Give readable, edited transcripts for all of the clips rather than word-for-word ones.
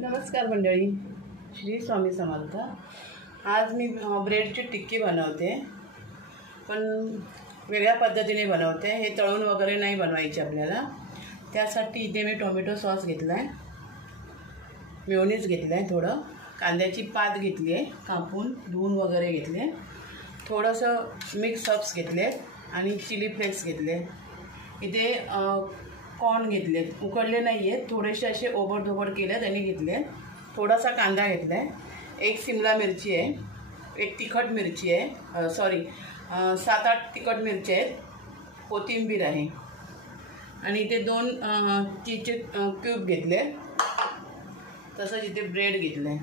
नमस्कार मंडळी, श्री स्वामी समर्थ। आज मी ब्रेडची टिक्की बनवते, पण वेगळ्या पद्धतीने बनवते। हे तळून वगैरे नाही बनवायची आपल्याला। त्यासाठी इथे मी टोमॅटो सॉस घेतला आहे, मेयोनीज घेतला आहे, थोडं कांद्याची पात घेतली आहे, कापून धुवून वगैरे घेतले, थोडंसं मिक्स हर्ब्स घेतले आणि चिली फ्लेक्स घेतले। इथे कॉर्न घेतले, उकडले नाही आहेत, थोडेसे असे ओबडधोबड केले त्यांनी घेतले। थोडासा कांदा घेतला आहे, एक शिमला मिरची आहे, एक तिखट मिरची आहे, 7-8 तिखट मिरची आहेत, कोथिंबीर आहे आणि इथे 2 चीजचे क्यूब घेतले। तसंच इथे ब्रेड घेतले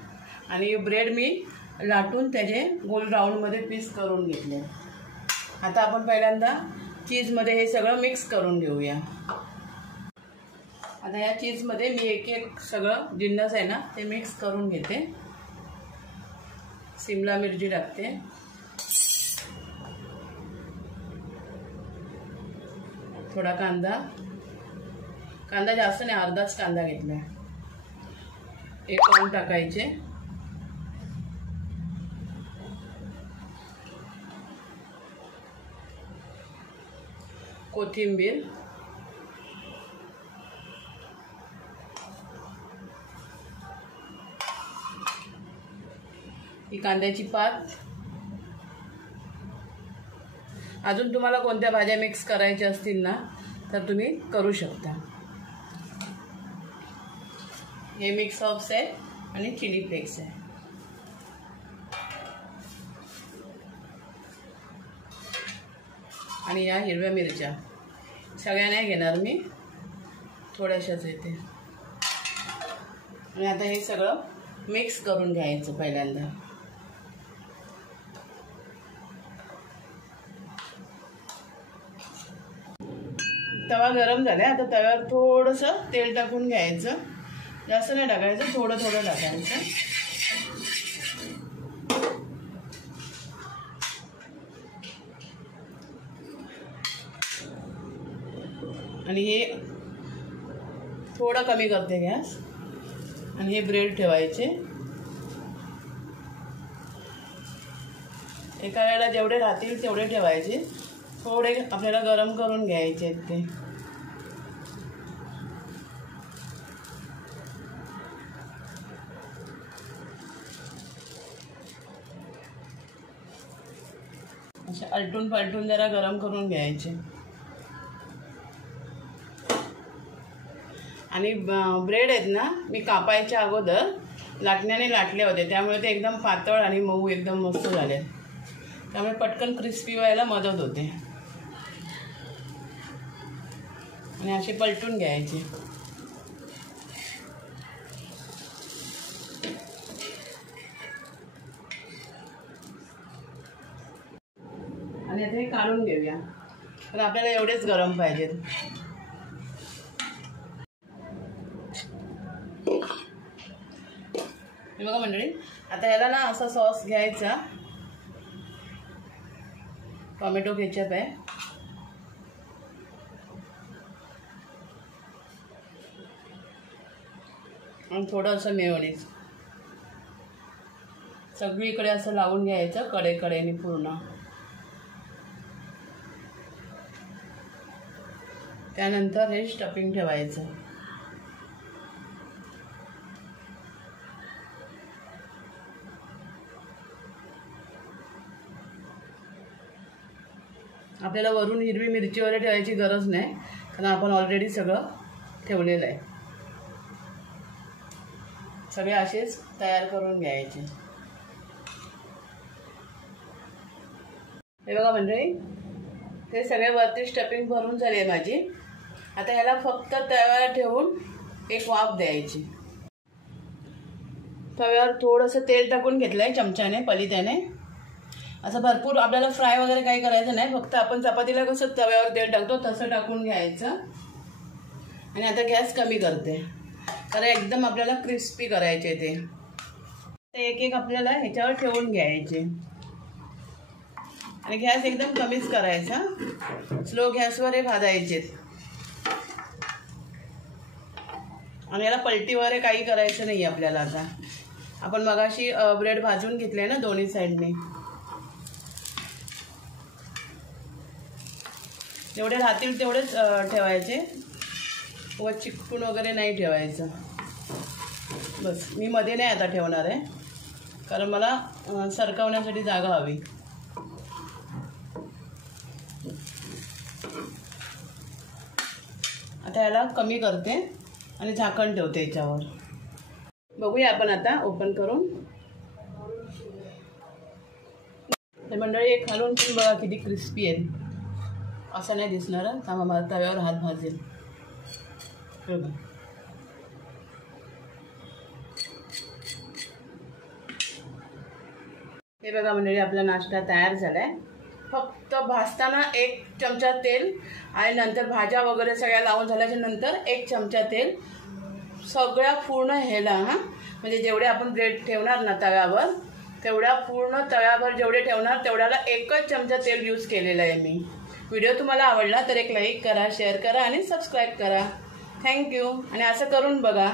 आणि ब्रेड मी लाटून त्याचे गोल राऊंडमध्ये पीस करून घेतले। आता आपण पहिल्यांदा चीजमध्ये हे सगळं मिक्स करून घेऊया। आता या चीजमध्ये मी एक सगळं जिन्नस आहे ना ते मिक्स करून घेते। शिमला मिरची टाकते, थोडा कांदा जास्त नाही, अर्धाच कांदा घेतला, एक कॉर्न टाकायचे, कोथिंबीर, ही कांद्याची पात। अजून तुम्हाला कोणत्या भाज्या मिक्स करायच्या असतील ना तर तुम्ही करू शकता। हे मिक्स हर्ब्स आहे आणि चिली फ्लेक्स आहे। आणि या हिरव्या मिरच्या सगळ्या नाही घेणार मी, थोड्याशाच येते। आणि आता हे सगळं मिक्स करून घ्यायचं पहिल्यांदा। तवा गरम झाला, आता तव्यावर थोडंसं तेल टाकून घ्यायचं, जास्त नाही टाकायचं, थोडं थोडं टाकायचं। आणि हे थोडं कमी करते गॅस आणि हे ब्रेड ठेवायचे। एका वेळेला जेवढे राहतील तेवढे ठेवायचे, थोडे आपल्याला गरम करून घ्यायचे ते। असे आलटून पालटून जरा गरम करून घ्यायचे। आणि ब्रेड आहेत ना मी कापायच्या अगोदर लाटण्याने लाटले होते, त्यामुळे ते एकदम पातळ आणि मऊ एकदम मस्त झाले, त्यामुळे पटकन क्रिस्पी व्हायला मदत होते। आणि असे पलटून घ्यायचे। आणि आता हे काढून घेऊया, तर आपल्याला एवढेच गरम पाहिजेत। हे बघा मंडळी, आता ह्याला ना असा सॉस घ्यायचा, टोमॅटो केचप आहे, आणि थोडं असं मेयोनीज, सगळीकडे असं लावून घ्यायचं कडेकडेने पूर्ण। त्यानंतर हे स्टफिंग ठेवायचं। आपल्याला वरून हिरवी मिरची वगैरे ठेवायची गरज नाही, कारण आपण ऑलरेडी सगळं ठेवलेलं आहे। सगळे असेच तयार करून घ्यायचे। हे बघा मंडळी, हे सगळे वरती स्टफिंग भरून झाली आहे माझी। आता ह्याला फक्त तव्यावर ठेवून एक वाफ द्यायची। तव्यावर थोडंसं तेल टाकून घेतलं आहे चमच्याने, पलित्याने। असं भरपूर आपल्याला फ्राय वगैरे काही करायचं नाही, फक्त आपण चपातीला कसं तव्यावर तेल टाकतो तसं टाकून घ्यायचं। आणि आता गॅस कमी करते, कारण एकदम आपल्याला क्रिस्पी करायचे ते। एक एक आपल्याला ह्याच्यावर ठेवून घ्यायचे आणि गॅस एकदम कमीच करायचा, स्लो गॅसवर हे भाजायचे। आणि याला पलटी वगैरे काही करायचं नाही आपल्याला. आता आपण मगाशी ब्रेड भाजून घेतले ना दोन्ही साईडने, जेवढे राहतील तेवढेच ठेवायचे व चिकटून वगैरे नाही ठेवायचं. बस मी मध्ये नाही आता ठेवणार आहे, कारण मला सरकवण्यासाठी जागा हवी. आता याला कमी करते आणि झाकण ठेवते याच्यावर. बघूया आपण आता ओपन करून. तर मंडळी एक खालून पण बघा किती क्रिस्पी आहे. असं नाही दिसणार. थांबा मला तव्यावर हात भाजेल. बघा हे बघा मंडळी आपला नाश्ता तयार झाला आहे. फक्त भाजताना 1 चमचा तेल आणि नंतर भाज्या वगैरे सगळ्या लावून झाल्याच्या नंतर 1 चमचा तेल सगळ्या पूर्ण ह्याला म्हणजे जेवढे आपण ब्रेड ठेवणार ना तव्यावर तेवढ्या पूर्ण तव्यावर जेवढे ठेवणार तेवढ्याला 1च चमचा तेल यूज केलेलं आहे मी. व्हिडिओ तुम्हाला आवडला तर एक लाईक करा, शेअर करा आणि सबस्क्राईब करा. थँक्यू. आणि असं करून बघा.